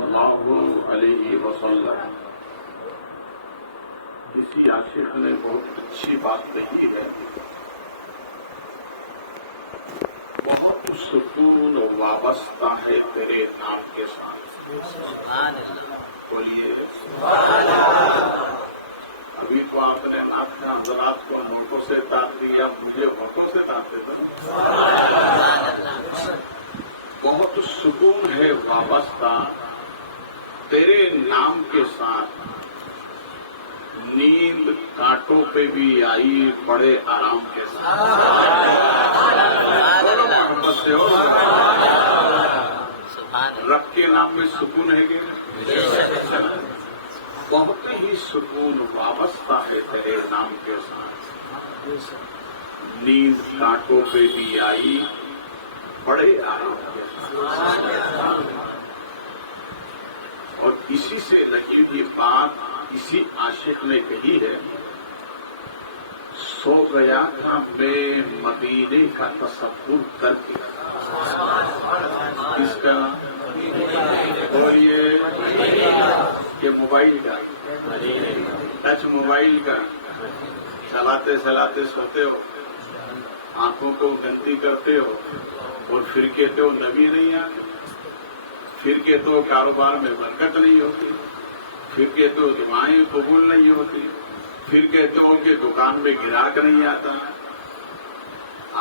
اللہ علیہ وسلم. کسی عاشق نے بہت اچھی بات کہی ہے. بہت سکون وابستہ ہے تیرے نام کے ساتھ. بولیے ابھی تو آپ نے آپ نے حضرات کو ملکوں سے تان دیا, مجھے ہوٹوں سے تان دیتا. بہت سکون ہے وابستہ تیرے نام کے ساتھ. نیند کانٹوں پہ بھی آئی بڑے آرام کے ساتھ. محمد سے ہو رب کے نام میں سکون ہے کہ بہت ہی سکون وابستہ ہے تیرے نام کے ساتھ. نیند کانٹوں پہ بھی آئی بڑے آرام کے ساتھ. اور اسی سے لگی ہوئی بات اسی عاشق نے کہی ہے. سو گیا تھا میں مدینے کا تصور کر کے. اس کا یہ موبائل کا ٹچ موبائل کا چلاتے چلاتے سوتے ہو, آنکھوں کو گندی کرتے ہو اور پھر کہتے ہو نبی نہیں آتے. پھر کہتے ہو کاروبار میں برکت نہیں ہوتی. پھر کہتے ہو دعائیں قبول نہیں ہوتی. پھر کہتے ہو کہ دکان میں گراہک نہیں آتا.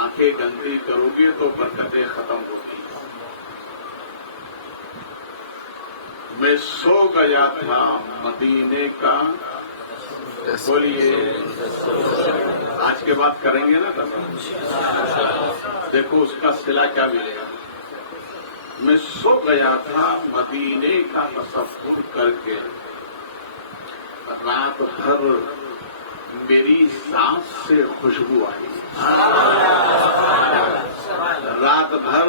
آنکھیں گندی کرو گے تو برکتیں ختم ہوتی. میں سو گیا تھا مدینے کا. بولیے آج کے بعد کریں گے نا دیکھو اس کا صلہ کیا ملے گا. میں سو گیا تھا مدینے کا تصور کر کے. رات بھر میری سانس سے خوشبو آئی. رات بھر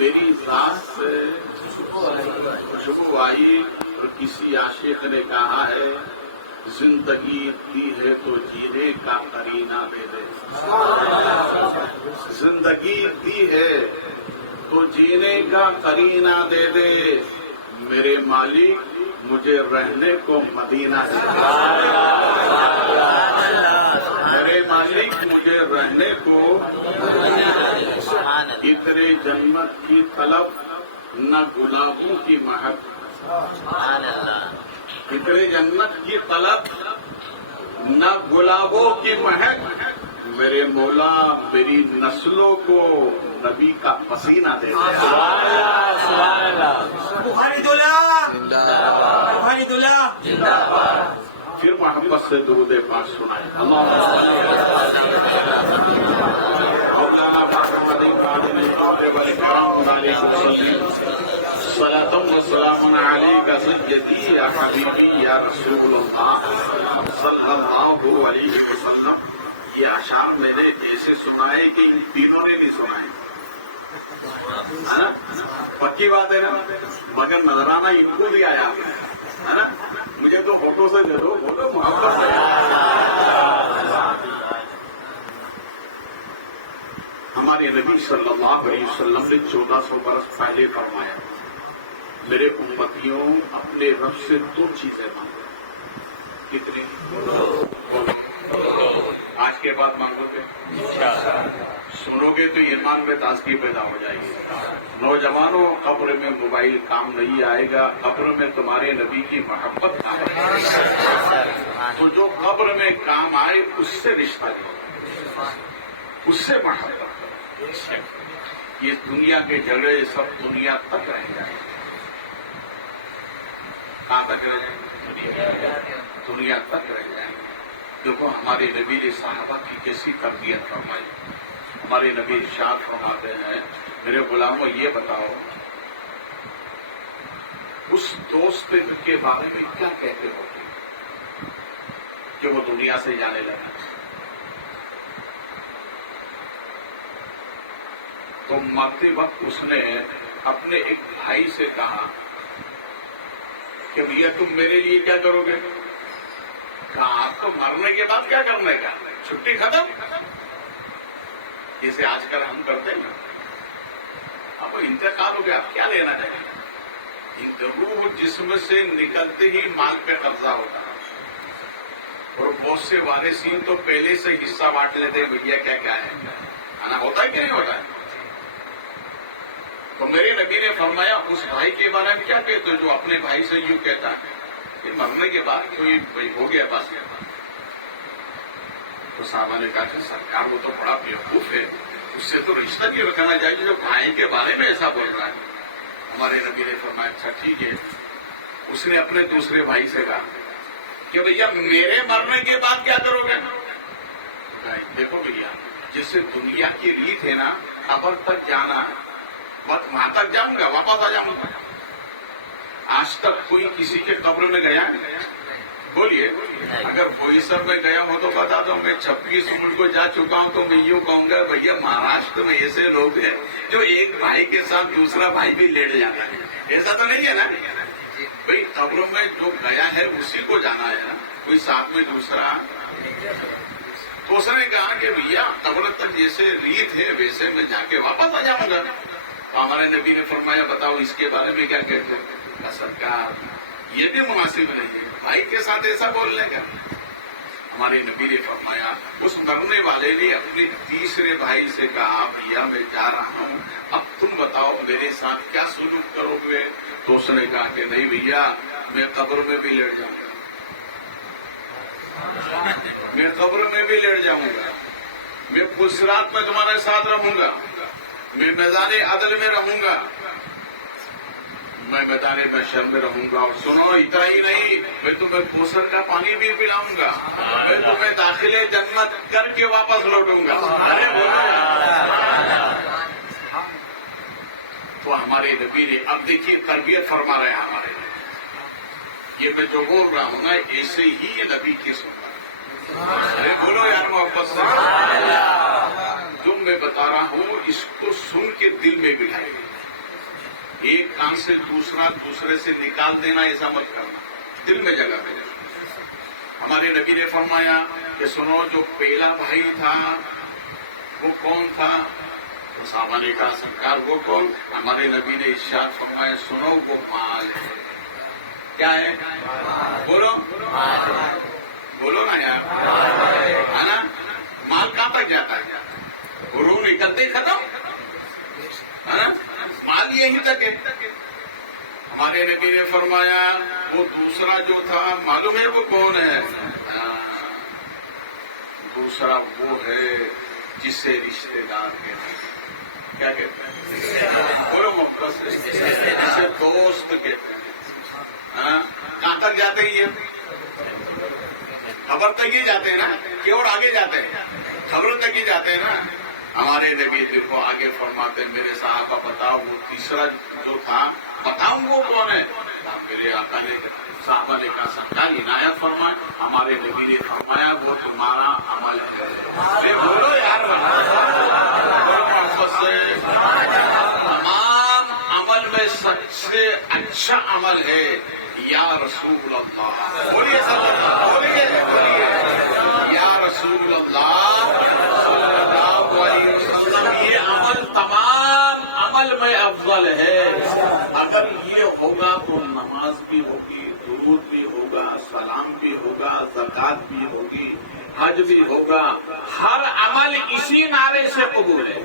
میری سانس سے خوشبو آئی. اور کسی عاشق نے کہا ہے زندگی دی ہے تو جینے کا قرینہ دے دے. زندگی دی ہے تو جینے کا قرینہ دے دے. میرے مالک مجھے رہنے کو مدینہ دے دے. میرے مالک مجھے رہنے کو. اتنے جنت کی طلب نہ گلابوں کی مہک. اتنے جنت کی طلب نہ گلابوں کی مہک. میرے مولا میری نسلوں کو نبی کا پسینہ دے دے. بخاری دولہ بخاری دولہ. پھر محبت سے درود پاک سنائیں. صلاۃ و سلام علیک سیدی یا حبیبی یا رسول اللہ صلی اللہ علیہ وسلم. یہ اشعار میں نے ایسے سنائے کہ ان تینوں نے نہیں سنائے. پکی بات ہے نا, مگر نظرانہ ان کو بھی آیا ہے نا. مجھے تو فوٹو سے دے دو, بولو محبت سے. ہمارے نبی صلی اللہ علیہ وسلم نے 1400 برس پہلے فرمایا میرے امتیوں اپنے رب سے 2 چیزیں مانگو. کتنی؟ آج کے بعد مانگو گے, سنو گے تو ایمان میں تازگی پیدا ہو جائے گی. نوجوانوں قبر میں موبائل کام نہیں آئے گا. قبر میں تمہارے نبی کی محبت کام آئے گا. تو جو قبر میں کام آئے اس سے رشتہ کرو, اس سے محبت کرو. یہ دنیا کے جھگڑے سب دنیا تک رہ جائیں. کہاں تک رہ جائیں؟ دنیا تک رہ جائیں. دیکھو ہمارے نبی نے صحابہ کی کیسی تربیت فرمائی. ہمارے نبی ارشاد فرماتے ہیں میرے غلاموں یہ بتاؤ اس دوست کے بارے میں کیا کہتے ہو کہ وہ دنیا سے جانے لگا. تو مرتے وقت اس نے اپنے ایک بھائی سے کہا کہ بھیا تم میرے لیے کیا کرو گے. کہا آپ تو مرنے کے بعد کیا کرنے کا, چھٹی ختم. جسے آج کل ہم کرتے ہیں اب انتقال ہو گیا, آپ کیا لینا چاہیے. روح جسم سے نکلتے ہی مال پہ قبضہ ہوتا ہے، اور بہت سے وارثین تو پہلے سے حصہ بانٹ لیتے ہیں، بھیا کیا کیا ہے نا، ہوتا ہے کہ نہیں ہوتا ہے؟ تو میرے نبی نے فرمایا اس بھائی کے بارے میں کیا کہتے ہو جو اپنے بھائی سے یوں کہتا ہے کہ مرنے کے بعد کوئی بھائی ہو گیا بس؟ تو صحابہ نے کہا کہ سرکار وہ تو بڑا بیوقوف ہے، اس سے تو رشتہ نہیں رکھنا چاہیے جو بھائی کے بارے میں ایسا بول رہا ہے۔ ہمارے نبی نے فرمایا اچھا ٹھیک ہے۔ اس نے اپنے دوسرے بھائی سے کہا کہ بھیا میرے مرنے کے بعد کیا کرو گے؟ دیکھو بھیا جیسے دنیا کی ریت ہے نا، قبر تک جانا ہے، بس وہاں تک جاؤں گا واپس آ جاؤں گا۔ آج تک کوئی کسی کے قبر میں گیا نہیں؟ بولیے، اگر کوئی سر میں گیا ہو تو بتا دو، میں 26 ملک کو جا چکا ہوں تو میں یوں کہوں گا بھیا مہاراشٹر میں ایسے لوگ ہیں جو ایک بھائی کے ساتھ دوسرا بھائی بھی لیٹ جاتا ہے، ایسا تو نہیں ہے نا بھائی؟ قبروں میں جو گیا ہے اسی کو جانا ہے نا، کوئی ساتھ میں دوسرا۔ تو اس نے کہا کہ بھیا قبر تک جیسے ریت ہے ویسے میں جا کے واپس آ جاؤں گا۔ ہمارے نبی نے فرمایا بتاؤ اس کے بارے میں کیا کہتے ہیں؟ سرکار یہ بھی مناسب نہیں ہے بھائی کے ساتھ ایسا بولنے کا۔ ہمارے نبی نے فرمایا اس مرنے والے نے اپنے تیسرے بھائی سے کہا بھیا میں جا رہا ہوں، اب تم بتاؤ میرے ساتھ کیا سلوک کرو گے؟ تو اس نے کہا کہ نہیں بھیا میں قبر میں بھی لیٹ جاؤں گا، میں قبر میں بھی لیٹ جاؤں گا، میں پلسرات میں تمہارے ساتھ رہوں گا، میں میدان عدل میں رہوں گا، میں میدان محشر میں رہوں گا۔ اور سنو اتنا ہی نہیں، میں تمہیں کوثر کا پانی بھی پلاؤں گا، میں تمہیں داخل جنت کر کے واپس لوٹوں گا۔ ارے تو ہمارے نبی نے اب دیکھیے تربیت فرما رہے ہیں ہمارے نبی، یہ میں جو بول رہا ہوں نا ایسے ہی نبی کی سنت۔ ارے بولو یار محبت سے، جو میں بتا رہا ہوں اس کو سن کے دل میں بٹھائے گا۔ ایک کان سے دوسرا دوسرے سے نکال دینا ایسا مت کرنا، دل میں جگہ پہ جگہ۔ ہمارے نبی نے فرمایا کہ سنو جو پہلا بھائی تھا وہ کون تھا؟ صحابہ نے کہا سرکار وہ کون؟ ہمارے نبی نے ارشاد فرمایا سنو وہ مال ہے۔ کیا ہے؟ بولو بولو نا یار، ہے نا؟ مال کہاں تک جاتا ہے؟ روح نکلتے ختم ہے نا، مال یہیں تک ہے۔ ہمارے نبی نے فرمایا وہ دوسرا جو تھا معلوم ہے وہ کون ہے؟ دوسرا وہ ہے جسے رشتے دار کہتے ہیں۔ کیا کہتے ہیں؟ بولو محبت سے، جسے دوست کہتے ہیں۔ کہاں تک جاتے ہیں؟ خبر تک ہی جاتے ہیں نا کہ اور آگے جاتے ہیں؟ خبر تک ہی جاتے ہیں نا۔ ہمارے نبی دیکھو آگے فرماتے ہیں میرے صحابہ بتاؤ وہ تیسرا جو تھا بتاؤں وہ کون ہے؟ میرے آقا نے صحابہ نے کہا سرکار عنایت فرمائے۔ ہمارے نبی نے فرمایا وہ تمہارا عمل ہے۔ بولو یار محبت سے، تمام عمل میں سب سے اچھا عمل ہے یا رسول اللہ، بولیے صلی اللہ، بولیے یا رسول اللہ صلی اللہ علیہ وسلم، یہ عمل تمام عمل میں افضل ہے۔ اگر یہ ہوگا تو نماز بھی ہوگی، درود بھی ہوگا، سلام بھی ہوگا، زکات بھی ہوگی، حج بھی ہوگا، ہر عمل اسی نعرے سے قبول ہے۔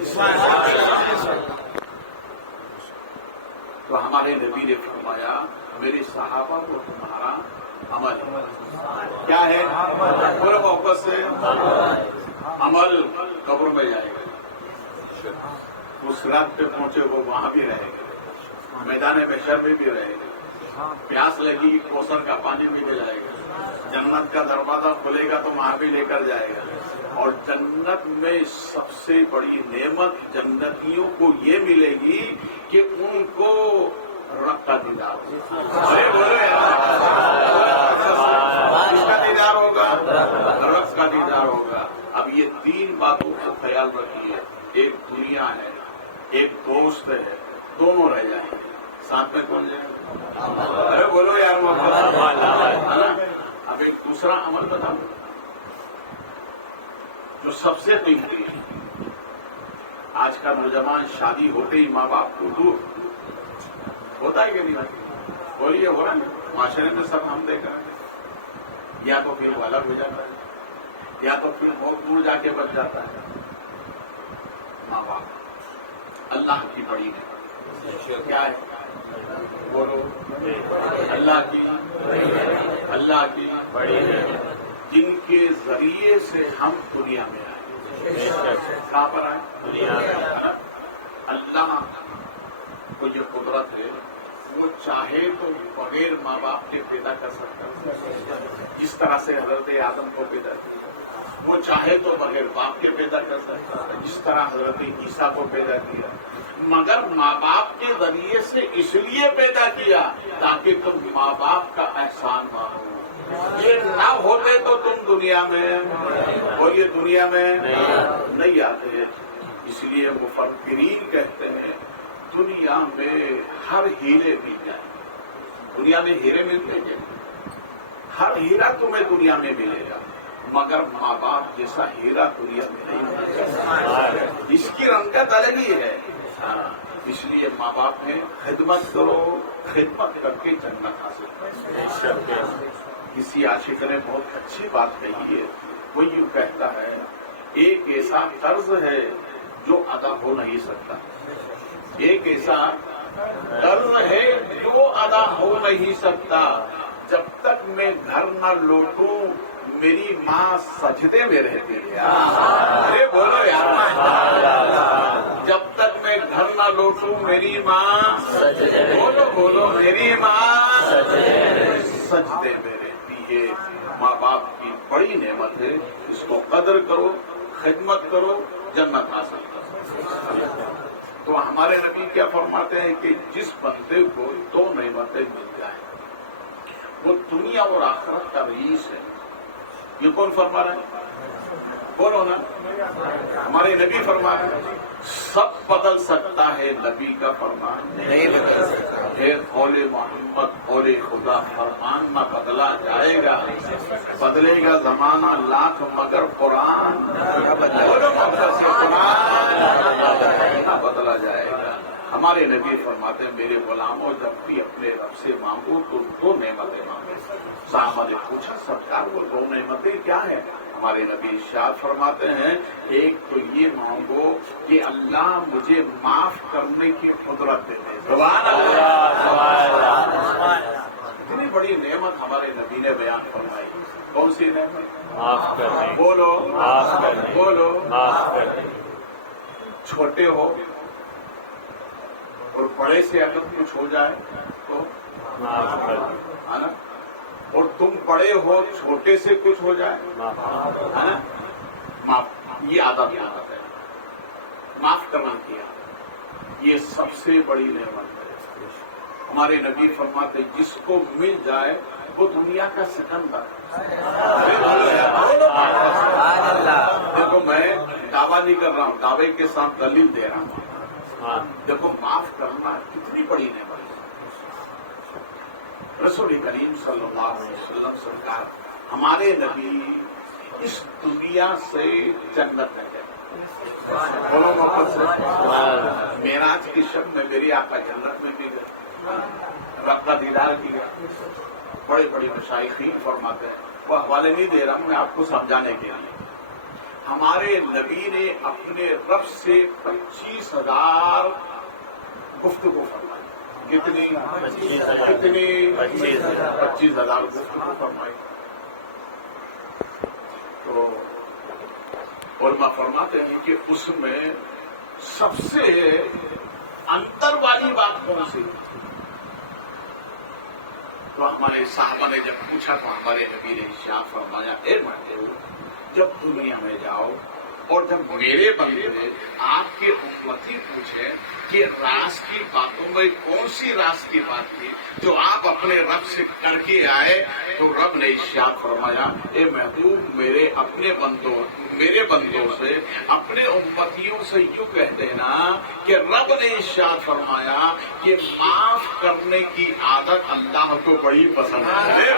تو ہمارے نبی نے فرمایا میرے صحابہ کو تمہارا عمل کیا ہے؟ پورے محبت سے، عمل قبر میں جائے گا، اس رات پہ پہنچے وہ وہاں بھی رہے گا، میدان محشر میں بھی رہے گا، پیاس لگی کوثر کا پانی بھی دلائے گا، جنت کا دروازہ کھلے گا تو وہاں بھی لے کر جائے گا۔ اور جنت میں سب سے بڑی نعمت جنتیوں کو یہ ملے گی کہ ان کو رب کا دیدار ہوگا۔ کس کا دیدار ہوگا؟ رب کا دیدار ہوگا۔ اب یہ تین باتوں کا خیال رکھیے، ایک دنیا ہے، ایک دوست ہے، دونوں رہ جائیں گے، ساتھ میں کون جائے گا؟ ارے بولو یار محبت۔ اب ایک دوسرا عمل بتاؤ جو سب سے قیمتی ہے۔ آج کا نوجوان شادی ہوتے ہی ماں باپ کو دور ہوتا ہے کہ نہیں؟ بولیے ہو رہا ہے معاشرے میں سب ہم دیکھ رہے ہیں، یا تو پھر وہ الگ ہو جاتا ہے یا تو پھر بہت دور جا کے بچ جاتا ہے۔ ماں باپ اللہ کی بڑی نعمت کیا ہے؟ بولو، اللہ کی بڑی نعمت، جن کے ذریعے سے ہم دنیا میں آئے۔ کہاں پر آئے؟ دنیا میں۔ اللہ کو جو قدرت ہے وہ چاہے تو بغیر ماں باپ کے پیدا کر سکتا ہے، جس طرح سے حضرت آدم کو پیدا کیا، وہ چاہے تو بغیر باپ کے پیدا کر سکتا ہے، جس طرح حضرت عیسیٰ کو پیدا کیا، مگر ماں باپ کے ذریعے سے اس لیے پیدا کیا تاکہ تم ماں باپ کا احسان مانو۔ یہ نہ ہوتے تو تم دنیا میں، اور یہ دنیا میں نہیں آتے۔ اس لیے مفکرین کہتے ہیں دنیا میں ہر ہیرے مل جائیں، دنیا میں ہیرے ملتے ہیں، ہر ہیرا تمہیں دنیا میں ملے گا، مگر ماں باپ جیسا ہیرا دنیا میں نہیں ملے گا، اس کی رنگت الگ ہی ہے۔ اس لیے ماں باپ نے خدمت کرو، خدمت کر کے جنت حاصل کرو۔ کسی عاشق نے بہت اچھی بات کہی ہے، وہ یوں کہتا ہے ایک ایسا قرض ہے جو ادا ہو نہیں سکتا، ایک ایسا قرض ہے جو ادا ہو نہیں سکتا، جب تک میں گھر نہ لوٹوں میری ماں سجدے میں رہتی ہے۔ ارے بولو یار، جب تک میں گھر نہ لوٹوں میری ماں، بولو میری ماں سجدے میں رہتی ہے۔ ماں باپ کی بڑی نعمت ہے، اس کو قدر کرو، خدمت کرو، جنت حاصل کرو۔ تو ہمارے نبی کیا فرماتے ہیں کہ جس بندے کو دو نعمتیں مل جائیں وہ دنیا اور آخرت کا رئیس ہے۔ یہ کون فرما رہا ہے؟ بولو نا، ہمارے نبی فرما رہے ہیں۔ سب بدل سکتا ہے، نبی کا فرمان نہیں بدل سکتا۔ قول محمد قول خدا فرمان نہ بدلا جائے گا، بدلے گا زمانہ لاکھ مگر قرآن، بولو محمد سے قرآن نہ بدلا جائے گا۔ ہمارے نبی فرماتے ہیں میرے غلاموں جب بھی اپنے رب سے مانگو تو دو نعمتیں مانگو۔ صحابہ نے پوچھا سرکار وہ دو نعمتیں کیا ہیں؟ ہمارے نبی ارشاد فرماتے ہیں ایک تو یہ مانگو کہ اللہ مجھے معاف کرنے کی قدرت دے دے۔ سبحان اللہ، اتنی بڑی نعمت ہمارے نبی نے بیان فرمائی۔ کون سی نعمت؟ معاف کرنے۔ بولو معاف کرنے، بولو معاف کرنے۔ چھوٹے ہو اور بڑے سے اگر کچھ ہو جائے تو معاف کر دیں، ہے نا؟ اور تم بڑے ہو چھوٹے سے کچھ ہو جائے، ہے نا؟ معاف، یہ عادت ہے، معاف کرنا کیا، یہ سب سے بڑی نعمت ہے۔ ہمارے نبی فرماتے جس کو مل جائے وہ دنیا کا سکندر۔ دیکھو میں دعویٰ نہیں کر رہا ہوں، دعوے کے ساتھ دلیل دے رہا ہوں۔ دیکھو معاف کرنا کتنی بڑی نعمت ہے۔ رسول کریم صلی اللہ علیہ وسلم سرکار ہمارے نبی اس دنیا سے جنت میں گئے۔ بولو محبت سے، معراج کی شب میں میری آقا جنت میں بھی گئے، رب کا دیدار کی گئے۔ بڑے بڑے مشائخین فرماتے ہیں، وہ حوالے نہیں دے رہا ہوں میں آپ کو سمجھانے کے لیے۔ ہمارے نبی نے اپنے رب سے 25,000 گفتگو فرمائی۔ کتنی؟ 25,000 گفتگو فرمائی۔ تو علماء فرماتے ہیں کہ اس میں سب سے انتر والی بات کون سی؟ تو ہمارے صحابہ نے جب پوچھا تو ہمارے نبی نے ارشاد فرمایا اے مرد، جب دنیا میں جاؤ اور جب میرے بندے آپ کے امتی پوچھے کہ راز کی باتوں میں کون سی راز کی بات تھی جو آپ اپنے رب سے کر کے آئے، تو رب نے ارشاد فرمایا اے محبوب میرے بندوں سے، اپنے امتیوں سے یوں کہہ دینا کہ رب نے ارشاد فرمایا کہ معاف کرنے کی عادت اللہ کو بڑی پسند ہے۔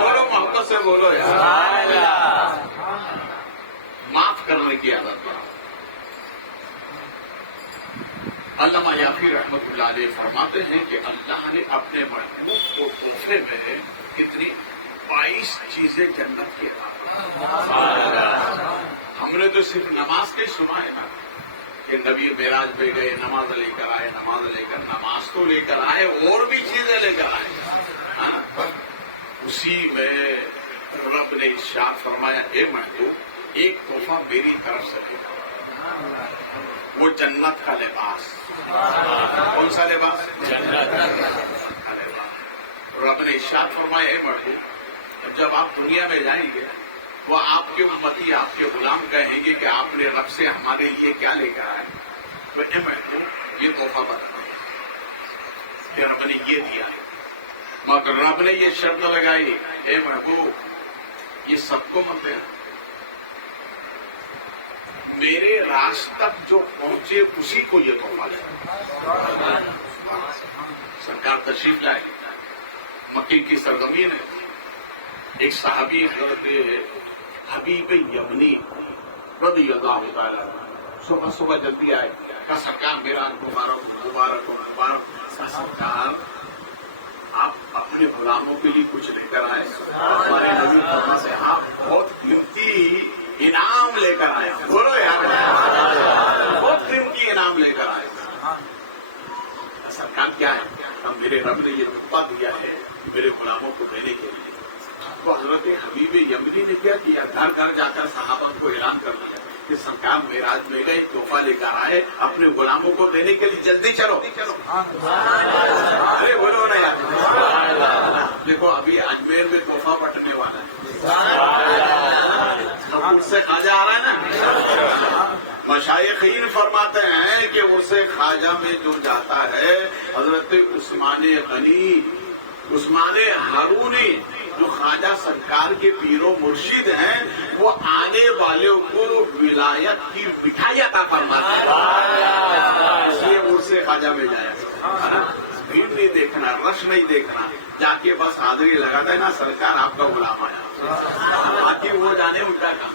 بولو محبت سے بولو یار، معاف کرنے کی عادت۔ علامہ یافی رحمۃ اللہ علیہ فرماتے ہیں کہ اللہ نے اپنے محبوب کو تحفے میں کتنی 22 چیزیں جنت کی ہم نے تو صرف نماز کے سنا ہے کہ نبی معراج میں گئے، نماز لے کر آئے، نماز لے کر نماز تو لے کر آئے، اور بھی چیزیں لے کر آئے۔ اسی میں رب نے ارشاد فرمایا، اے محبوب ایک تحفہ میری طرف سے لے کر، وہ جنت کا لباس۔ کون سا لباس؟ جنت کا لباس۔ رب نے ارشاد فرمایا، اے محبوب جب آپ دنیا میں جائیں گے وہ آپ کے امتی، آپ کے غلام کہیں گے کہ آپ نے رب سے ہمارے لیے کیا لے کر آئے؟ یہ تحفہ بتانا کہ رب نے یہ دیا ہے، مگر رب نے یہ شرط لگائی، اے محبوب یہ سب کو مت دینا، میرے راز تک جو پہنچے اسی کو یہ تحفہ دے۔ سرکار تشریف لائے، مکی کی سرزمین ہے، ایک صحابی حضرت حبیب یمنی رضی اللہ تعالیٰ صبح صبح جلدی آئے، کہا سرکار میرا مبارک مبارک مبارک۔ سرکار آپ اپنے غلاموں کے لیے کچھ لے کر آئے؟ ہمارے نبی فرماتے ہیں آپ بہت قیمتی انعام لے کر آئے۔ بولو یار، بہت قیمتی انعام لے کر آئے۔ سرکار کیا ہے؟ میرے رب نے یہ تحفہ دیا ہے میرے غلاموں کو دینے کے لیے۔ تو حضرت حبیب یمنی نے کیا کیا؟ گھر گھر جا کر صحابہ کو اعلان کر دیا کہ سرکار معراج میں گئے، ایک تحفہ لے کر آئے، اپنے غلاموں کو دینے کے لیے جلدی چلو۔ ارے بولو نا یار، دیکھو ابھی اجمیر میں تحفہ بٹنے والا ہے، ان سے خواجہ آ رہا ہے نا۔ مشائخین فرماتے ہیں کہ اس سے خواجہ میں جو جاتا ہے حضرت عثمان غنی، عثمان ہارونی جو خواجہ سرکار کے پیر و مرشد ہیں، وہ آنے والوں کو ولایت کی مٹھائی عطا فرماتے ہیں، اس لیے ان سے خواجہ میں جائے۔ بھیڑ نہیں دیکھنا، رش نہیں دیکھنا، جا کے بس حاضری لگاتا ہے نا سرکار آپ کا غلام آیا، باقی وہ جانے ان کا کام۔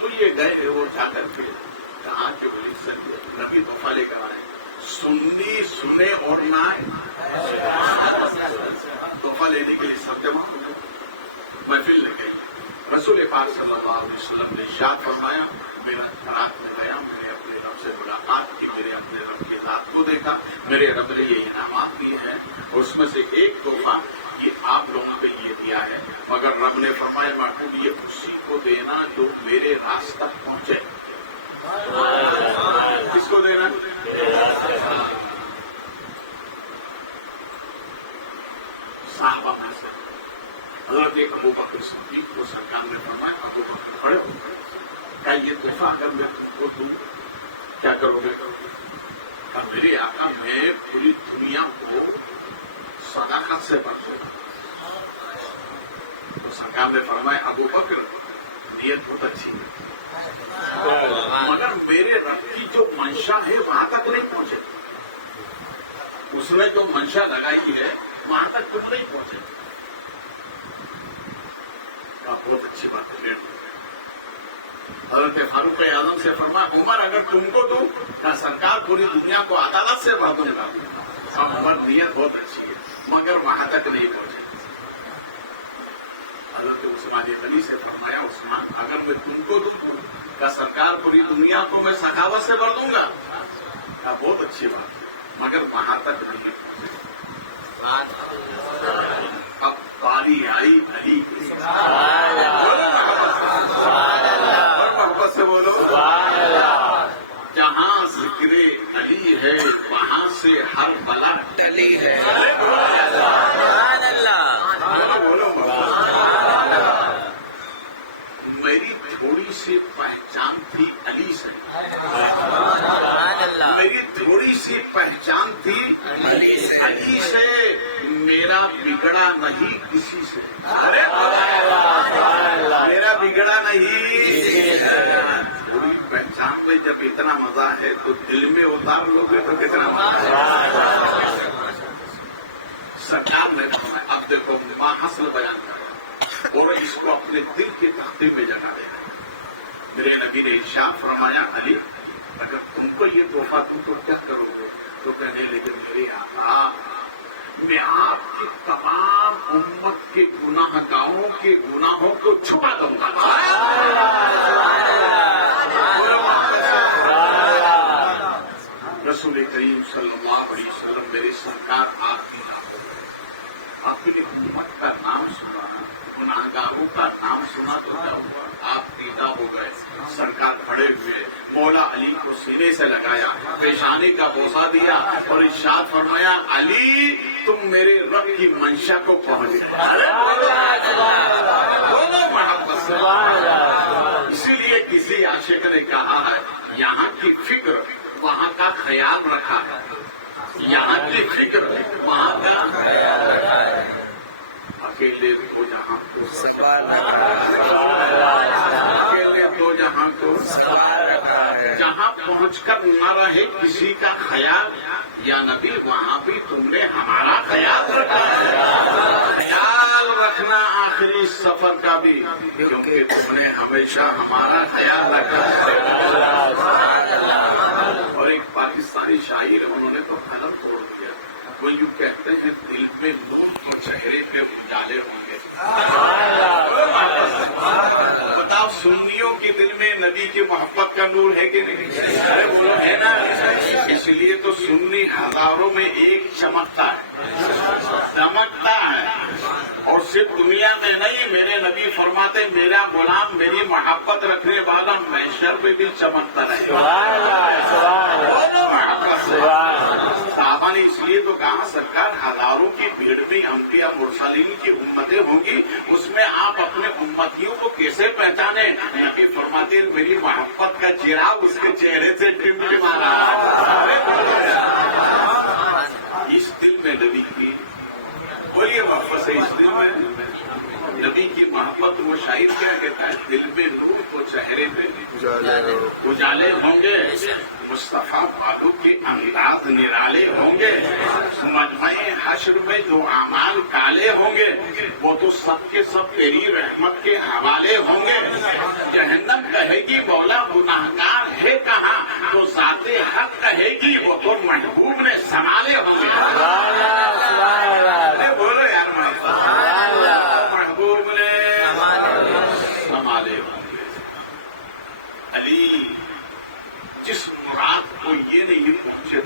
تو یہ گئے، وہ جا کر کے کہاں کے نبی تحفہ لے کر آئے، سنی سنے اور نہ آئے، تحفہ لینے کے لیے سب جمع ہو گئے، محفل لگے۔ رسول پاک صلی اللہ علیہ وسلم نے ارشاد فرمایا، میرا رات میں گیا، میں نے اپنے رب سے ملاقات کی، میرے اپنے رب کی ذات کو دیکھا، میرے رب نے یہ انعامات دیے ہیں، اور اس میں سے ایک تحفہ یہ آپ لوگوں نے یہ دیا ہے، مگر رب نے فرمایا محبوب یہ اسی کو دینا جو میرے راز تک پہنچے۔ کس کو دینا؟ صحابہ میں سے حضرت ابو بکر صدیق کو سرکار نے فرمایا، ابو بکر کھڑے ہو، کیا یہ دفاع کر میں تو تم کیا کرو گے؟ میرے آقا میں پوری دنیا کو صداقت سے بھر دوں۔ تو سرکار نے فرمایا، ابو بکر نیت بہت اچھی مگر میرے رب کی جو منشا ہے وہاں تک نہیں پہنچے، اس نے جو منشا لگائی ہے وہاں تک تم نہیں پہنچے۔ بہت اچھی بات ہے۔ حضرت فاروق اعظم سے فرمایا، عمر اگر تم کو دوں کیا سرکار پوری دنیا کو عدالت سے بھر دوں گا۔ عمر نیت بہت اچھی ہے مگر وہاں تک نہیں پہنچے۔ حضرت عثمان غنی سے فرمایا، عثمان اگر میں تم کو دوں کیا سرکار پوری دنیا کو میں سخاوت سے بھر دوں گا۔ بہت اچھی بات ہے مگر وہاں تک نہیں پہنچے۔ اب باری آئی علی کی، محبت سے بولو، جہاں ذکر علی ہے وہاں سے ہر بلا ٹلی ہے۔ میری تھوڑی سی پہچان تھی علی سے، میری تھوڑی سی پہچان تھی علی سے، میرا بگڑا نہیں کسی سے، میرا بگڑا نہیں۔ تھوڑی پہچان میں جب اتنا مزہ ہے تو دل میں اتار لو گے تو کتنا مزہ ہے۔ سرکار نے اب دیکھو حاصل بیان کرا اور اس کو اپنے دل کے تختے میں جگہ دینا۔ میرے نبی نے ارشاد فرمایا، علی اگر یہ تحفہ تم تو کیا کرو گے؟ تو کہنے لگے میرے آقا میں آپ کی تمام امت کے گناہ گاروں کے گناہوں کو چھپا دوں گا. رسول کریم صلی اللہ علیہ وسلم میرے سرکار آپ کی اپنی امت کا نام سنا, گناہ گاروں کا نام سنا تو آپ پیدا ہو گئے. سرکار کھڑے ہوئے, مولا علی کو سینے سے لگایا, پیشانی کا بوسہ دیا اور ارشاد فرمایا علی تم میرے رب کی منشا کو پہنچ گئے. اسی لیے کسی عاشق نے کہا ہے یہاں کی فکر وہاں کا خیال رکھا ہے, یہاں کی فکر وہاں کا خیال رکھا ہے. اکیلے دو جہاں کو اکیلے دو جہاں کو جہاں پہنچ کر نہ رہے کسی کا خیال, یا نبی وہاں بھی تم نے ہمارا خیال رکھا ہے. خیال رکھنا آخری سفر کا بھی, کیونکہ تم نے ہمیشہ ہمارا خیال رکھا ہے. اور ایک پاکستانی شاعر انہوں نے تو غلط بول دیا, وہ یوں کہتے ہیں دل پہ نور اور چہرے پہ اجالے ہوں گے. بتاؤ سنیوں کے دل میں نبی کی محبت کا نور ہے کہ نہیں؟ وہ ہے نا. اس لیے تو سنی ہزاروں میں ایک چمکتا ہے, اور صرف دنیا میں نہیں. میرے نبی فرماتے میرا غلام میری محبت رکھنے والا محشر میں بھی چمکتا رہے. صحابہ نے اس لیے تو کہا سرکار ہزاروں کی بھیڑ میں انبیاء مرسلین کی امتیں ہوں گی, اس میں آپ اپنے امتیوں کو کیسے پہچانے؟ نبی فرماتے ہیں میری محبت کا چراغ اس کے چہرے سے ٹمٹما. اس دل میں نبی کی بولیے محبت سے, اس دل میں نبی کی محبت. وہ شاعر کیا کہتا ہے دل میں نور کو چہرے پہ اجالے ہوں گے, مصطفیٰ والوں کے انداز نرالے ہوں گے. مجمع حشر میں جو اعمال کالے ہوں گے وہ تو سب کے سب تیری رحمت کے حوالے ہوں گے. جہنم کہے گی مولا گناہگار ہے کہاں, تو ذات حق کہے گی وہ تو محبوب نے سنبھالے ہوں گے. بولو یار محبوب نے سنبھالے ہوں گے. علی جس مراد کو یہ نہیں پوچھے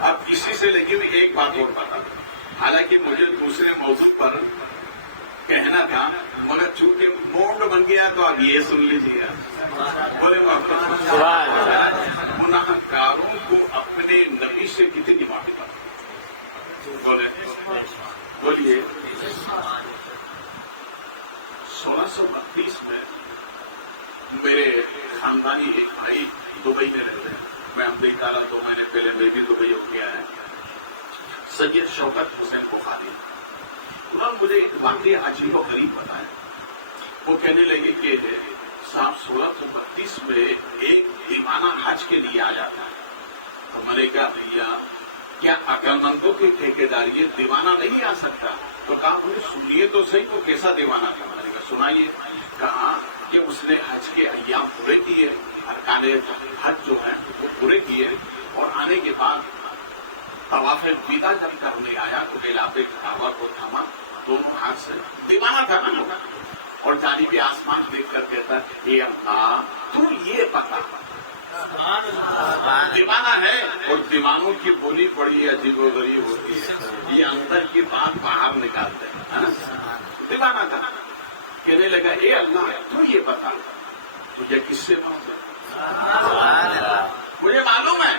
اب کسی سے لیکن ایک بات اور بتا, حالانکہ مجھے دوسرے موضوع پر کہنا تھا مگر چونکہ موڈ بن گیا تو اب یہ سن لیجیے. بولے گناہ گاروں کو اپنے نبی سے کتنی محبت, بولیے 1632 میں میرے خاندانی ایک بھائی دبئی میں رہتے ہیں, میں امریکہ 2 مہینے پہلے میں بھی دبئی ہو گیا ہے, سید شوکت حسین بخاری. انہوں نے مجھے ایک واقعہ عجیب و غریب بتایا. وہ کہنے لگے کہ صاحب 1632 میں ایک دیوانہ حج کے لیے آیا تھا. تو میں نے کہا بھیا کیا عقلمندوں کی ٹھیکیداری یہ دیوانہ نہیں آ سکتا؟ تو کہا مجھے سنیے تو صحیح وہ کیسا دیوانہ تھا. میں نے کہا سنائیے. کہا کہ اس نے حج کے ایام پورے کیے, ارکان حج جو ہے وہ پورے کیے, اور آنے کے بعد طواف الوداع جب کرنے آیا تو علاقے کعبہ کو تھاما دونوں ہاتھ سے. دیوانہ تھا نا, اور جانب آسمان دیکھ کر کہتا اے اللہ تو یہ بتا. دیوانہ ہے, اور دیوانوں کی بولی بڑی عجیب و غریب ہوتی ہے, یہ اندر کی بات باہر نکالتے ہیں. دیوانہ تھا, کہنے لگا اے اللہ تو یہ بتا مجھے کس سے مجھے معلوم ہے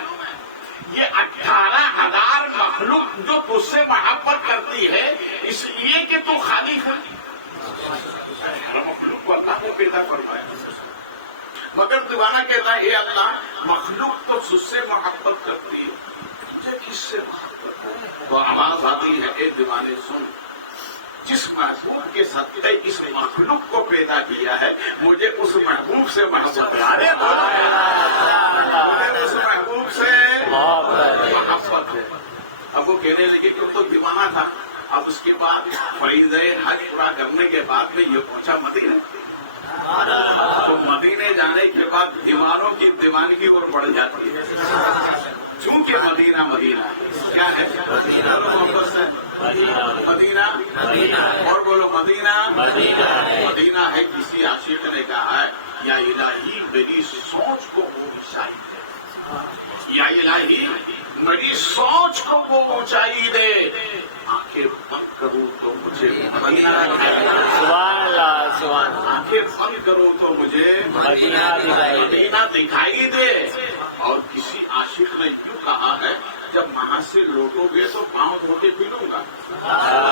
یہ 18,000 مخلوق جو تجھ سے محبت کرتی ہے اس لیے کہ تو خالق ہے. مخلوق کو اللہ نے پیدا کروایا, مگر دیوانہ کہتا ہے اے اللہ مخلوق تو تجھ سے محبت کرتی ہے مجھے کس سے محبت ہے. تو آواز آتی ہے اے دیوانے سن, جس محبوب کے صدقے اس مخلوق کو پیدا کیا ہے مجھے اس محبوب سے محبت ہے. مجھے اس محبوب سے محبت ہے. اب وہ کہنے لگے کہ تو دیوانہ تھا. اب اس کے بعد فریضہ حج پورا کرنے کے بعد میں یہ پوچھا مدینے, تو مدینے جا مسلمانوں کی دیوانگی اور بڑھ جاتی ہے، چونکہ مدینہ مدینہ کیا ہے؟ محبت سے مدینہ اور بولو مدینہ مدینہ ہے۔ کسی عاشق نے کہا ہے یا الہی میری سوچ کو اونچائی دے، یا الہی میری سوچ کو وہ اونچائی دے، آنکھیں بند کروں تو مجھے مدینہ سبحان اللہ سبحان اللہ، آنکھیں بند کروں تو مجھے مدینہ دکھائی دے۔ اور کسی عاشق نے یوں کہا ہے جب وہاں سے لوٹو گے تو پاؤں دھو کے پی لوں گا۔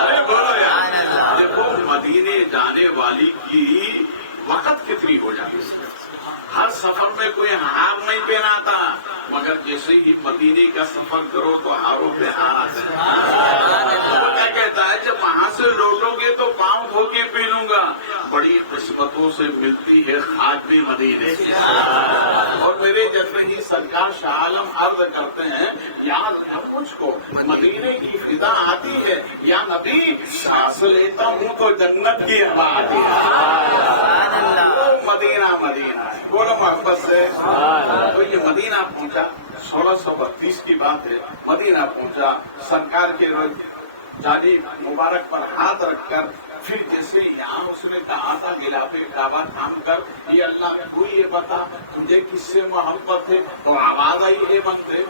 ارے بولو یار، دیکھو مدینے جانے والی کی وقت کتنی ہو جاتی ہے، ہر سفر میں کوئی ہار نہیں پہناتا، مگر جیسے ہی مدینے کا سفر کرو تو ہاروں پہ ہار آتا ہے۔ وہ کیا کہتا ہے جب وہاں سے لوٹو گے تو پاؤں دھو کے پی لوں گا۔ بڑی قسمتوں سے ملتی ہے خاک بھی مدینے، اور میرے جیسے ہی سرکار شاہ عالم عرض کرتے ہیں یاد ہے مجھ کو مدینے کی فضا آتی ہے، یا نبی سانس لیتا ہوں تو جنت کی ہوا آتی ہے۔ مدینہ مدینہ بولو محبت سے۔ تو یہ مدینہ پہنچا، 1632 کی بات ہے، مدینہ پہنچا، سرکار کے جانب مبارک پر ہاتھ رکھ کر پھر جیسے یہاں اس نے کہا تھا غلاف کعبہ تھام کر یہ اللہ تو یہ بتا تجھے کس سے محبت ہے، تو آواز آئی ہے بندے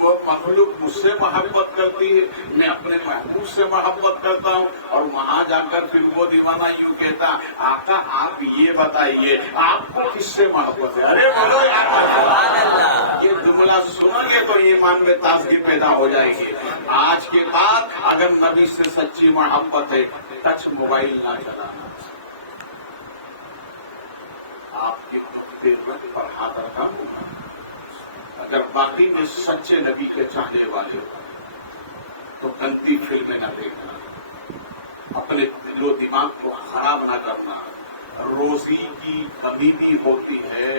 وہ مخلوق مجھ سے محبت کرتی ہے، میں اپنے محبوب سے محبت کرتا ہوں۔ اور وہاں جا کر پھر وہ دیوانہ یوں کہتا آقا آپ یہ بتائیے آپ کو کس سے محبت ہے؟ ارے بولو یار، یہ جملہ سنو گے تو ایمان میں تازگی پیدا ہو جائے گی۔ آج کے بعد اگر نبی سے سچی محبت ہے ٹچ موبائل نہ چلانا، آپ کے پیٹ پر ہاتھ رکھا ہوگا۔ اگر باقی میں سچے نبی کے چاہنے والے ہو تو گندی فلمیں نہ دیکھنا، اپنے دل و دماغ کو خراب نہ کرنا۔ روزی کی کمی بھی ہوتی ہے،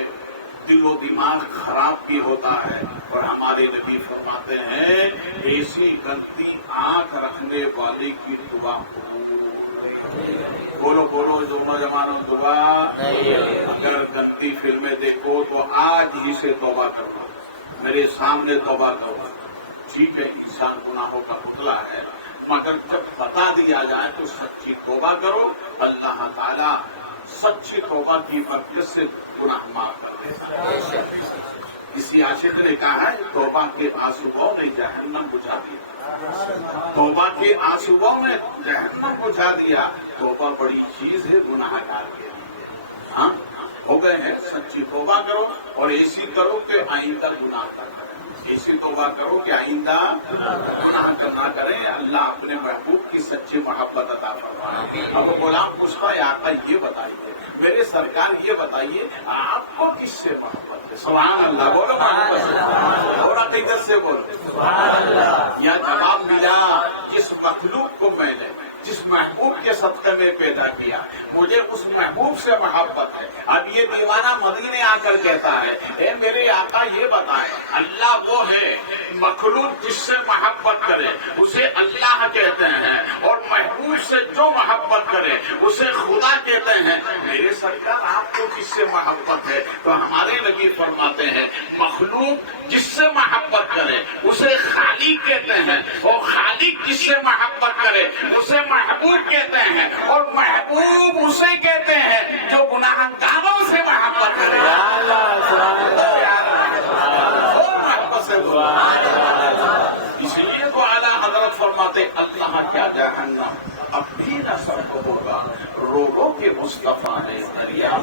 دل و دماغ خراب بھی ہوتا ہے، اور ہمارے نبی فرماتے ہیں ایسی گندی آنکھ رکھنے والے کی دعا بولو بولو جو نوجوانوں دعا، اگر گندی فلمیں دیکھو تو آج ہی سے توبہ کرو، میرے سامنے توبہ کرو۔ ٹھیک ہے انسان گناہوں کا پتلا ہے، مگر جب بتا دیا جائے تو سچی توبہ کرو، اللہ تعالیٰ سچی توبہ کی برکت سے گناہ معاف کر دیتا ہے۔ کسی عاشق نے کہا ہے توبہ کے آنسوؤں نے جہنم بجھا دیا، توبہ کے آنسوؤں نے جہنم بجھا دیا۔ توبہ بڑی چیز ہے گناہ گار کے لیے۔ ہاں ہو گئے ہیں، سچی توبہ کرو اور ایسی کرو کہ آئندہ گناہ کرنا، ایسی توبہ کرو کہ آئندہ گناہ نہ کریں۔ اللہ اپنے محبوب کی سچی محبت عطا فرمائے۔ اب غلام پوچھتا ہے آقا یہ بتائیے، میرے سرکار یہ بتائیے آپ کو کس سے محبت ہے؟ سبحان اللہ بولو محبت سے اور عقیدت سے بولو سبحان اللہ۔ یا جواب ملا جس مخلوق کو میں نے جس محبوب کے صدقے میں پیدا کیا مجھے اس محبوب سے محبت ہے۔ اب یہ دیوانہ مدینے آ کر کہتا ہے اے میرے آقا یہ بتائیں اللہ وہ ہے، مخلوق جس سے محبت کرے اسے اللہ کہتے ہیں، اور محبوب سے جو محبت کرے اسے خدا کہتے ہیں۔ میرے سرکار آپ کو کس سے محبت ہے؟ تو ہمارے نبی فرماتے ہیں مخلوق جس سے محبت کرے اسے خالق کہتے ہیں، اور خالق جس سے محبت کرے اسے محبوب کہتے ہیں، اور محبوب اسے کہتے ہیں جو گناہ گاروں سے محبت کرے۔ اس لیے تو اعلیٰ حضرت فرماتے اللہ کیا جہنم اب بھی نہ سب ہوگا، روگوں کے مصطفیٰ نے دریا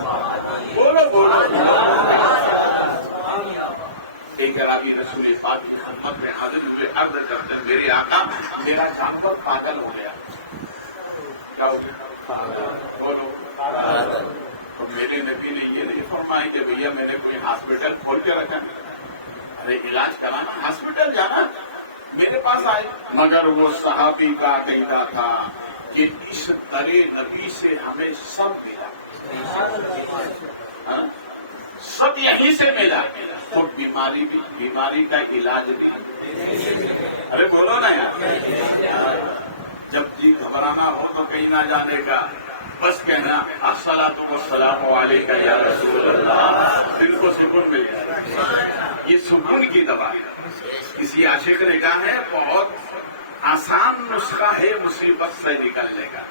بولو بولو۔ ایک عربی رسول پاک کی خدمت میں حاضر ہوئے عرض کرتے ہیں میرے آقا میرا جانور پاگل ہو گیا۔ کیا ہو گیا؟ بولو۔ تو میرے نبی نے یہ نہیں فرمایا کہ بھیا میں نے کوئی ہاسپٹل کھول کے رکھا، ارے علاج کرانا ہاسپٹل جانا، میرے پاس آئے۔ مگر وہ صحابی کا کہتا تھا کہ اس در نبی سے ہمیں سب ملا، سب یہیں سے ملا، خود بیماری بھی، بیماری کا علاج بھی۔ ارے بولو نا یار، جب جی گھبرانا ہو تو کہیں نہ جانے کا، بس کہنا الصلاۃ والسلام علیک یا رسول اللہ، دل کو سکون مل جائے۔ سکون کی دوا ہے. کسی عاشق نے کہا ہے بہت آسان نسخہ ہے مصیبت سے نکلنے کا.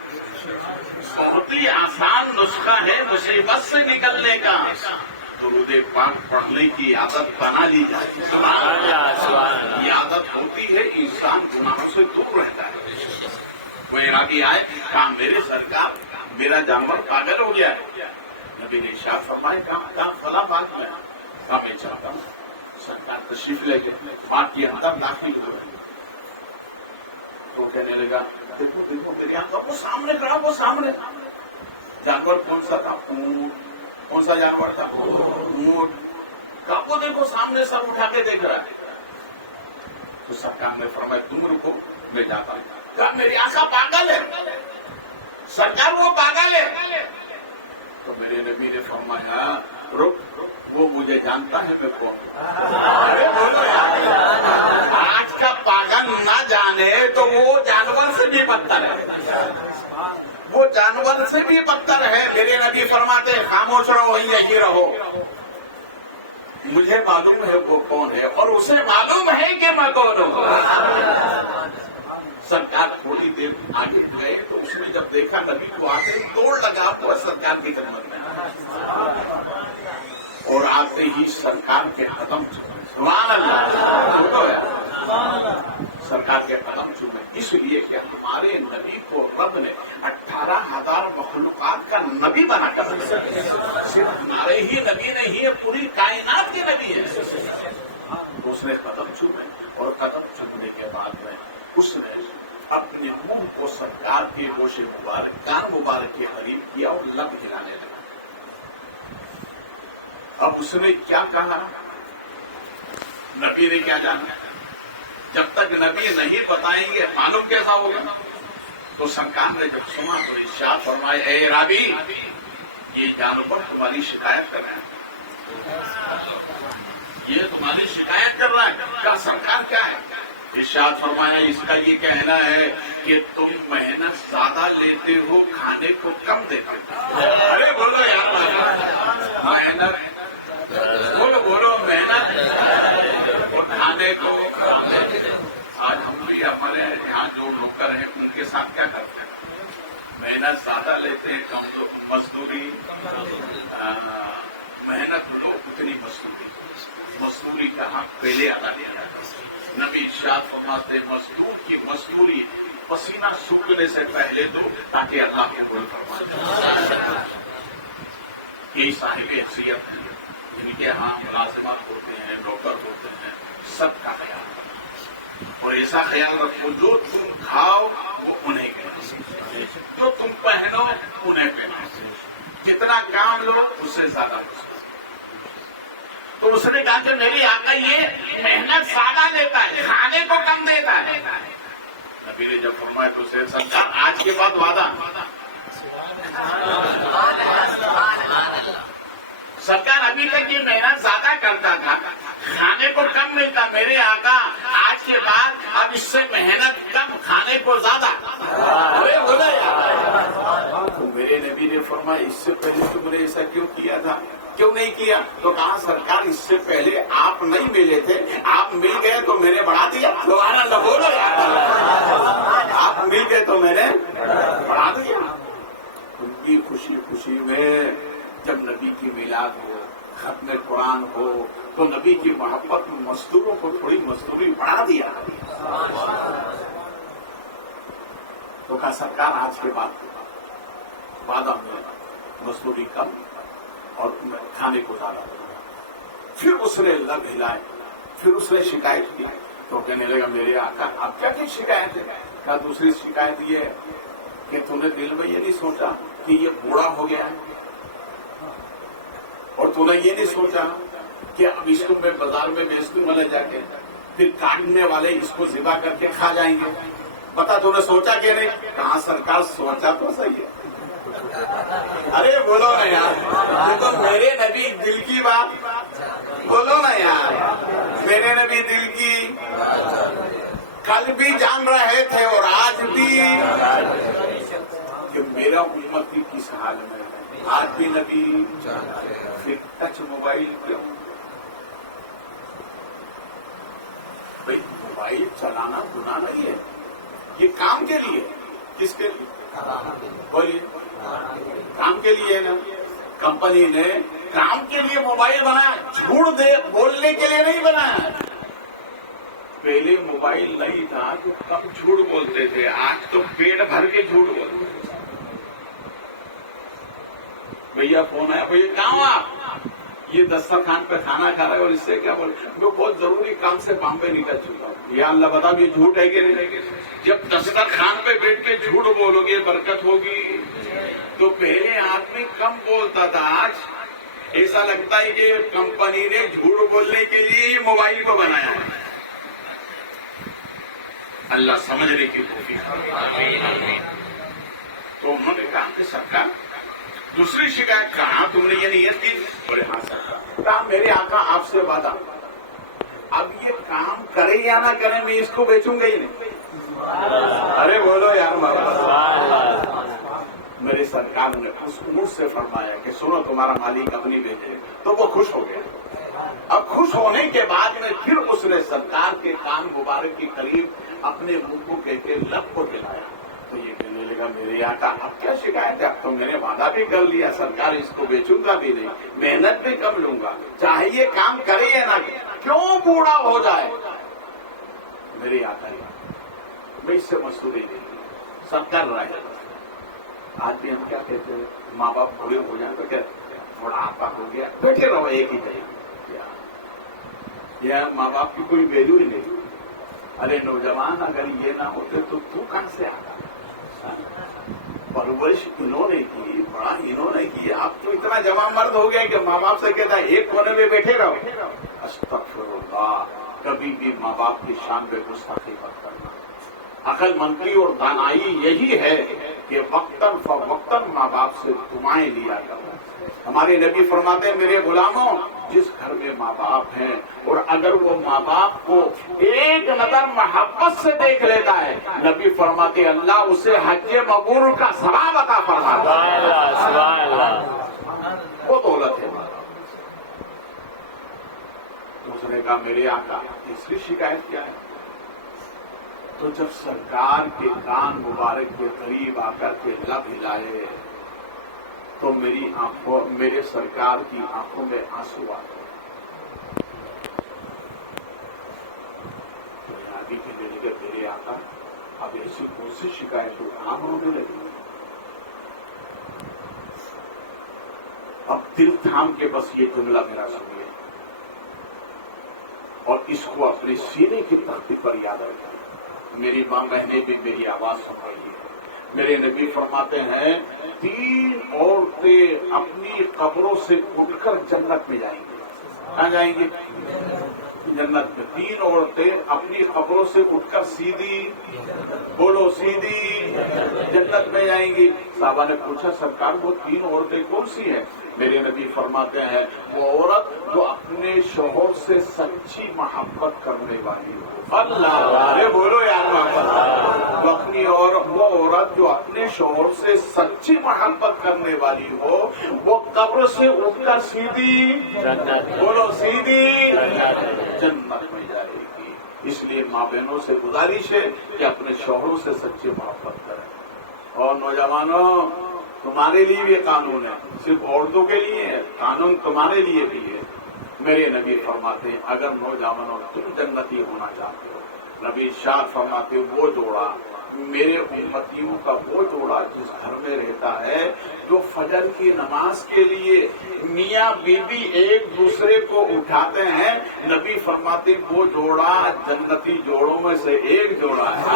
بہت ہی آسان نسخہ ہے مصیبت سے نکلنے کا. درود پاک پڑھنے کی عادت بنا لی جائے. سبحان اللہ سبحان اللہ. یہ عادت ہوتی ہے انسان گناہوں سے دور رہتا ہے. کوئی راوی آئے کہا میرے سرکار میرا جانور پاگل ہو گیا ہے. نبی نے ارشاد فرمایا کہاں فلاں بات میں کہا میں چاہتا ہوں سرکار تشریف لے کے بات کے اندر داخل ہو. تو کہنے لگا دیکھو دیکھو میرے یہاں وہ سامنے کھڑا وہ سامنے. جانور کون سا تھا؟ کون سا جانور تھا؟ اونٹ. کہا وہ دیکھو سامنے سر اٹھا کے دیکھ رہا ہے. تو سرکار نے فرمایا تم رکو میں جاتا ہوں. کہا میری آقا پاگل ہے. سرکار وہ پاگل ہے. تو میرے نبی نے فرمایا رک وہ مجھے جانتا ہے میں کون. آج کا پاگل نہ جانے تو وہ جانور سے بھی بدتر ہے. وہ جانور سے بھی بدتر ہے. میرے نبی فرماتے ہیں خاموش رہو یہیں رہو. مجھے معلوم ہے وہ کون ہے اور اسے معلوم ہے کہ میں کون ہوں. سرکار تھوڑی دیر آگے گئے تو اس نے جب دیکھا نبی کو آتے توڑ لگا ہوا سرکار کی خدمت میں اور آتے ہی سرکار کے قدم سبحان اللہ سرکار کے قدم چومے. اس لیے کہ ہمارے نبی کو رب نے 18,000 مخلوقات کا نبی بنا کر صرف ہمارے ہی نبی نہیں ہے پوری کائنات کے نبی ہے. اس نے قدم چومے اور قدم چومنے کے بعد میں اس نے اپنے منہ کو سرکار کے گوش مبارک کان مبارک کے قریب کیا اور لب ہلانے لگا. اب اس نے کیا کہا نبی نے کیا جانا. جب تک نبی نہیں بتائیں گے معلوم کیسا ہوگا. تو سرکار نے جب سنا تو ارشاد فرمایا اے راوی یہ جانور تمہاری شکایت کر رہا ہے. یہ تمہاری شکایت کر رہا ہے. کیا سرکار کیا ہے؟ ارشاد فرمایا اس کا یہ کہنا ہے کہ تم محنت زیادہ لیتے ہو کھانے کو کم دیتے ہو. ارے بولو یار محنت بولو محنت کھانے کو. آج ہم بھی ہمارے یہاں جو لوگ کر رہے ہیں ان کے ساتھ کیا کرتے ہیں محنت زیادہ لیتے ہیں کم لوگ مزدوری محنت لوگ اتنی مزدوری کا ہم پہلے ادا لیا جاتا. نبی ارشاد فرماتے مزدور کی مزدوری پسینہ سوکھنے سے پہلے دو تاکہ اللہ کی قبول فرمائے. یہ صاحب حیثیت ہے جن کے ہاں ملازمات ہوتے ہیں ڈاکٹر ہوتے ہیں سب کا خیال اور ایسا خیال رکھو جو تم کھاؤ وہ انہیں کھلاؤ جو تم پہنو انہیں پہنو جتنا کام لو اس سے زیادہ ہو. تو اس نے کہا کہ میری آقا یہ محنت زیادہ لیتا ہے کھانے کو کم دیتا ہے. نبی نے جب فرمایا تو سے سرکار آج کے بعد وعدہ سرکار ابھی تک یہ محنت زیادہ کرتا تھا کھانے کو کم ملتا. میرے آقا آج کے بعد اب اس سے محنت کم کھانے کو زیادہ. تو میرے نبی نے فرمایا اس سے پہلے تم نے ایسا کیوں کیا تھا کیوں نہیں کیا. تو کہا سرکار اس سے پہلے آپ نہیں ملے تھے آپ مل گئے تو میں نے بڑھا دیا. بولو آپ مل گئے تو میں نے بڑھا دیا. ان کی خوشی میں جب نبی کی میلاد ہو ختم قرآن ہو تو نبی کی محبت میں مزدوروں کو تھوڑی مزدوری بڑھا دیا. تو کہا سرکار آج کے بعد وعدہ میں مزدوری کم اور کھانے کو زیادہ. پھر اس نے لب ہلائے پھر اس نے شکایت کی. تو کہنے لگا میرے آقا اب کیا شکایت ہے. کہا دوسری شکایت یہ ہے کہ تم نے دل میں یہ نہیں سوچا کہ یہ بوڑھا ہو گیا ہے اور تو نے یہ نہیں سوچا کہ اب اس کو میں بازار میں بیچ دوں گا جا کے پھر کاٹنے والے اس کو ذبح کر کے کھا جائیں گے. بتا تو نے سوچا کہ نہیں. کہاں سرکار سوچا تو صحیح ہے. ارے بولو نا یار یہ تو میرے نبی دل کی بات. بولو نا یار میرے نبی دل کی کل بھی جان رہے تھے اور آج بھی کہ میرا امتی کس حال میں ہے. آج بھی نبی پھر ٹچ موبائل کیوں موبائل چلانا گناہ نہیں ہے، یہ کام کے لیے. کس کے لیے؟ بولیے. کام کے لیے نا. کمپنی نے کام کے لیے موبائل بنایا، جھوٹ بولنے کے لیے نہیں بنایا. پہلے موبائل نہیں تھا تو کم جھوٹ بولتے تھے، آج تو پیٹ بھر کے جھوٹ بولتے تھے. بھیا فون آیا، بھیا کہاں ہو آپ؟ یہ دسترخوان پہ کھانا کھا رہے اور اس سے کیا بول، میں بہت ضروری کام سے بامبے نکل چکا ہوں. یا اللہ بتا یہ جھوٹ ہے کہ نہیں؟ جب دسترخوان پہ بیٹھ کے جھوٹ بولو گے برکت ہوگی. تو پہلے آدمی کم بولتا تھا، آج ایسا لگتا ہے کہ کمپنی نے جھوٹ بولنے کے لیے یہ موبائل کو بنایا ہے. اللہ سمجھنے کی کوشش. تو انہوں نے کہا کہ سرکار دوسری شکایت کہا تم نے یہ نیت کی؟ بولے ہاں سرکار. کہا میرے آقا آپ سے وعدہ، اب یہ کام کرے یا نہ کرے میں اس کو بیچوں گا ہی نہیں. ارے بولو یار بابا. میرے سرکار نے اس مجھ سے فرمایا کہ سنو تمہارا مالک اپنی بھیجے. تو وہ خوش ہو گیا. اب خوش ہونے کے بعد میں پھر اس نے سرکار کے کان مبارک کے قریب اپنے منہ کو کہہ کے لب کو دلایا. تو یہ کہنے لگا میرے آقا اب کیا شکایت ہے، اب تو میں نے وعدہ بھی کر لیا سرکار اس کو بیچوں گا بھی نہیں، محنت بھی کم لوں گا، چاہے یہ کام کرے یا نہ کیوں بوڑھا ہو جائے. میرے آقا میں اس سے مصروری نہیں سب کر رہا ہے. آج بھی ہم کیا کہتے ہیں، ماں باپ بوڑھے ہو جائیں تو کیا تھوڑا آپا ہو گیا بیٹھے رہو ایک ہی جگہ. یا ماں باپ کی کوئی ویلو ہی نہیں. ارے نوجوان اگر یہ نہ ہوتے تو کہاں سے آتا. پرورش انہوں نے کی، بڑا انہوں نے کی. اب تو اتنا جوان مرد ہو گیا کہ ماں باپ سے کہتا ہے ایک کونے میں بیٹھے رہو. استغفر اللہ. کبھی بھی ماں باپ کی شان پہ گستاخی مت کرنا. عقل مندی اور دانائی یہی ہے کہ وقتاً فوقتاً ماں باپ سے دعائیں لیا کرو. ہمارے نبی فرماتے ہیں میرے غلاموں جس گھر میں ماں باپ ہیں اور اگر وہ ماں باپ کو ایک نظر محبت سے دیکھ لیتا ہے، نبی فرماتے اللہ اسے حج مبرور کا ثواب عطا فرماتا ہے. وہ دولت ہے. اس نے کہا میرے آقا تیسری شکایت کیا ہے؟ تو جب سرکار کے کان مبارک کے قریب آ کر کے لب ہلائے تو میری آنکھوں، میرے سرکار کی آنکھوں میں آنسو آ گئے. آگے کی دینے کے میرے آقا اب ایسی کون سی شکایت ہو عام ہونے لگی. اب دل تھام کے بس یہ جملہ میرا سنیے اور اس کو اپنے سینے کی تختی پر یاد رکھیں. میری ماں بہنیں بھی میری آواز سن رہی ہے. میرے نبی فرماتے ہیں 3 عورتیں اپنی قبروں سے اٹھ کر جنت میں جائیں گی. کہاں جائیں گی؟ جنت میں. 3 عورتیں اپنی قبروں سے اٹھ کر سیدھی، بولو سیدھی، جنت میں جائیں گی. صحابہ نے پوچھا سرکار وہ 3 عورتیں کون سی ہیں؟ میرے نبی فرماتے ہیں وہ عورت جو اپنے شوہر سے سچی محبت کرنے والی ہو. اللہ ارے بولو یار محبت. وہ عورت جو اپنے شوہر سے سچی محبت کرنے والی ہو وہ قبر سے اٹھ کر سیدھی، بولو سیدھی، جنت میں جائے گی. اس لیے ماں بہنوں سے گزارش ہے کہ اپنے شوہروں سے سچی محبت کریں. اور نوجوانوں تمہارے لیے بھی قانون ہے، صرف عورتوں کے لیے ہے، قانون تمہارے لیے بھی ہے. میرے نبی فرماتے ہیں اگر نوجوانوں تم جنتی ہونا چاہتے ہو، نبی ارشاد فرماتے وہ جوڑا میرے امتیوں کا وہ جوڑا جس گھر میں رہتا ہے جو فجر کی نماز کے لیے میاں بیوی ایک دوسرے کو اٹھاتے ہیں، نبی فرماتے وہ جوڑا جنتی جوڑوں میں سے ایک جوڑا ہے.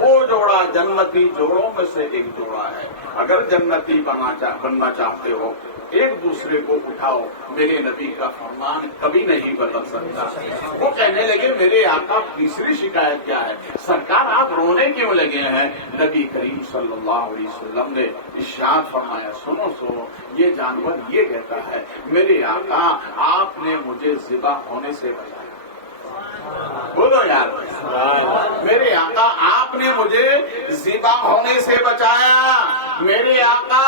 وہ جوڑا جنتی جوڑوں میں سے ایک جوڑا ہے. اگر جنتی بننا چاہتے ہو ایک دوسرے کو اٹھاؤ. میرے نبی کا فرمان کبھی نہیں بدل سکتا. وہ کہنے لگے میرے آقا تیسری شکایت کیا ہے؟ سرکار آپ رونے کیوں لگے ہیں؟ نبی کریم صلی اللہ علیہ وسلم نے ارشاد فرمایا سنو یہ جانور یہ کہتا ہے میرے آقا آپ نے مجھے ذبح ہونے سے بچایا. بولو یار میرے آقا آپ نے مجھے ذبح ہونے سے بچایا. میرے آقا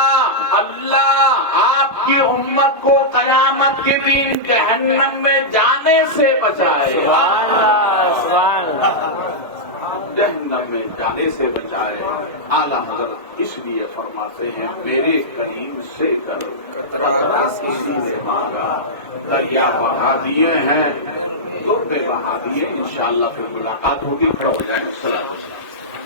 اللہ آپ کی امت کو قیامت کے دن جہنم میں جانے سے بچائے، سبحان اللہ، سبحان اللہ، جہنم میں جانے سے بچائے۔ اعلیٰ حضرت اس لیے فرماتے ہیں میرے کریم سے کر قطرہ کسی نے مانگا، دریا بہا دیے ہیں، تو بے بہا دیے۔ انشاءاللہ پھر ملاقات ہوگی، کھڑا ہو جائیں۔ السلام